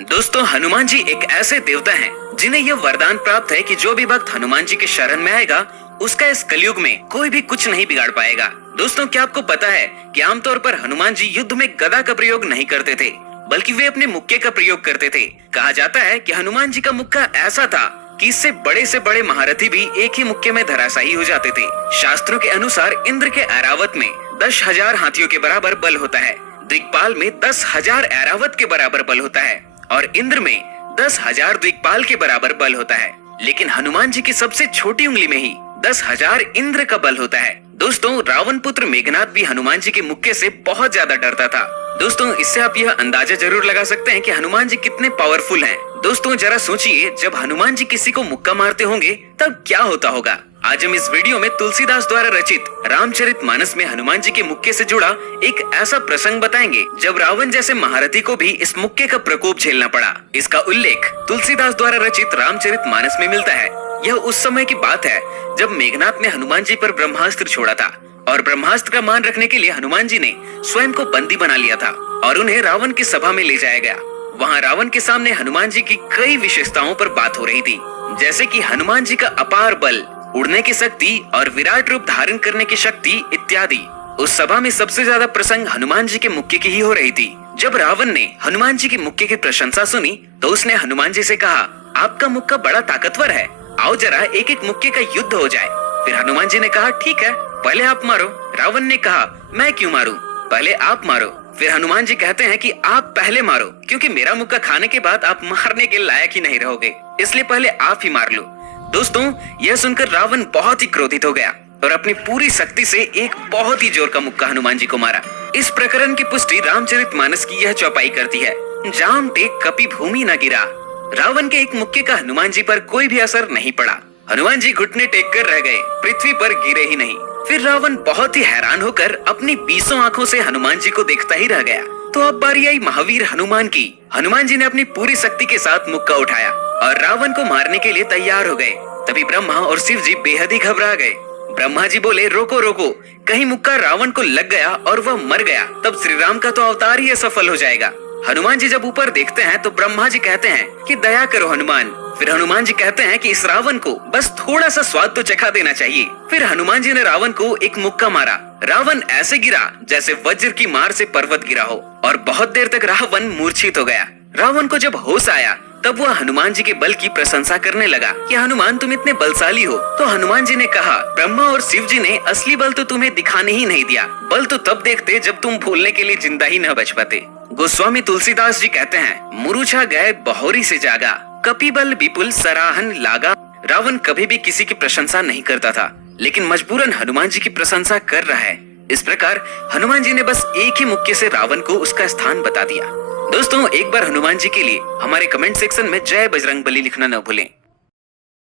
दोस्तों, हनुमान जी एक ऐसे देवता हैं जिन्हें यह वरदान प्राप्त है कि जो भी भक्त हनुमान जी के शरण में आएगा उसका इस कलयुग में कोई भी कुछ नहीं बिगाड़ पाएगा। दोस्तों, क्या आपको पता है कि आमतौर पर हनुमान जी युद्ध में गदा का प्रयोग नहीं करते थे, बल्कि वे अपने मुक्के का प्रयोग करते थे। कहा जाता है कि हनुमान जी का मुक्का ऐसा था कि इससे बड़े से बड़े महारथी भी एक ही मुक्के में धराशायी हो जाते थे। शास्त्रों के अनुसार इंद्र के ऐरावत में 10,000 हाथियों के बराबर बल होता है, दिक्पाल में 10,000 ऐरावत के बराबर बल होता है और इंद्र में 10,000 दिक्पाल के बराबर बल होता है। लेकिन हनुमान जी की सबसे छोटी उंगली में ही 10,000 इंद्र का बल होता है। दोस्तों, रावण पुत्र मेघनाद भी हनुमान जी के मुक्के से बहुत ज्यादा डरता था। दोस्तों, इससे आप यह अंदाजा जरूर लगा सकते हैं कि हनुमान जी कितने पावरफुल हैं। दोस्तों, जरा सोचिए, जब हनुमान जी किसी को मुक्का मारते होंगे तब क्या होता होगा। आज हम इस वीडियो में तुलसीदास द्वारा रचित रामचरितमानस में हनुमान जी के मुक्के से जुड़ा एक ऐसा प्रसंग बताएंगे जब रावण जैसे महारथी को भी इस मुक्के का प्रकोप झेलना पड़ा। इसका उल्लेख तुलसीदास द्वारा रचित रामचरितमानस में मिलता है। यह उस समय की बात है जब मेघनाद ने हनुमान जी पर ब्रह्मास्त्र छोड़ा था और ब्रह्मास्त्र का मान रखने के लिए हनुमान जी ने स्वयं को बंदी बना लिया था और उन्हें रावण की सभा में ले जाया गया। वहाँ रावण के सामने हनुमान जी की कई विशेषताओं पर बात हो रही थी, जैसे कि हनुमान जी का अपार बल, उड़ने की शक्ति और विराट रूप धारण करने की शक्ति इत्यादि। उस सभा में सबसे ज्यादा प्रसंग हनुमान जी के मुक्के की ही हो रही थी। जब रावण ने हनुमान जी के मुक्के की प्रशंसा सुनी तो उसने हनुमान जी से कहा, आपका मुक्का बड़ा ताकतवर है, आओ जरा एक एक मुक्के का युद्ध हो जाए। फिर हनुमान जी ने कहा, ठीक है, पहले आप मारो। रावण ने कहा, मैं क्यों मारूं, पहले आप मारो। फिर हनुमान जी कहते हैं कि आप पहले मारो, क्योंकि मेरा मुक्का खाने के बाद आप मारने के लायक ही नहीं रहोगे, इसलिए पहले आप ही मार लो। दोस्तों, यह सुनकर रावण बहुत ही क्रोधित हो गया और अपनी पूरी शक्ति से एक बहुत ही जोर का मुक्का हनुमान जी को मारा। इस प्रकरण की पुष्टि रामचरितमानस की यह चौपाई करती है, जाम टेक कपि भूमि न गिरा। रावण के एक मुक्के का हनुमान जी पर कोई भी असर नहीं पड़ा। हनुमान जी घुटने टेक कर रह गए, पृथ्वी पर गिरे ही नहीं। फिर रावण बहुत ही हैरान होकर अपनी 20 आंखों से हनुमान जी को देखता ही रह गया। तो अब बारी आई महावीर हनुमान की। हनुमान जी ने अपनी पूरी शक्ति के साथ मुक्का उठाया और रावण को मारने के लिए तैयार हो गए। तभी ब्रह्मा और शिव जी बेहद ही घबरा गए। ब्रह्मा जी बोले, रोको रोको, कहीं मुक्का रावण को लग गया और वह मर गया, तब श्री राम का तो अवतार ही असफल हो जाएगा। हनुमान जी जब ऊपर देखते हैं तो ब्रह्मा जी कहते हैं कि दया करो हनुमान। फिर हनुमान जी कहते हैं कि इस रावण को बस थोड़ा सा स्वाद तो चखा देना चाहिए। फिर हनुमान जी ने रावण को एक मुक्का मारा। रावण ऐसे गिरा जैसे वज्र की मार से पर्वत गिरा हो और बहुत देर तक रावण मूर्छित हो गया। रावण को जब होश आया तब वह हनुमान जी के बल की प्रशंसा करने लगा कि हनुमान तुम इतने बलशाली हो। तो हनुमान जी ने कहा, ब्रह्मा और शिव जी ने असली बल तो तुम्हें दिखाने ही नहीं दिया, बल तो तब देखते जब तुम भूलने के लिए जिंदा ही न बच पाते। गोस्वामी तुलसीदास जी कहते हैं, मुरुछा गए बहोरी से जागा, कपि बल विपुल सराहन लागा। रावण कभी भी किसी की प्रशंसा नहीं करता था, लेकिन मजबूरन हनुमान जी की प्रशंसा कर रहा है। इस प्रकार हनुमान जी ने बस एक ही मुक्के से रावण को उसका स्थान बता दिया। दोस्तों, एक बार हनुमान जी के लिए हमारे कमेंट सेक्शन में जय बजरंगबली लिखना न भूलें।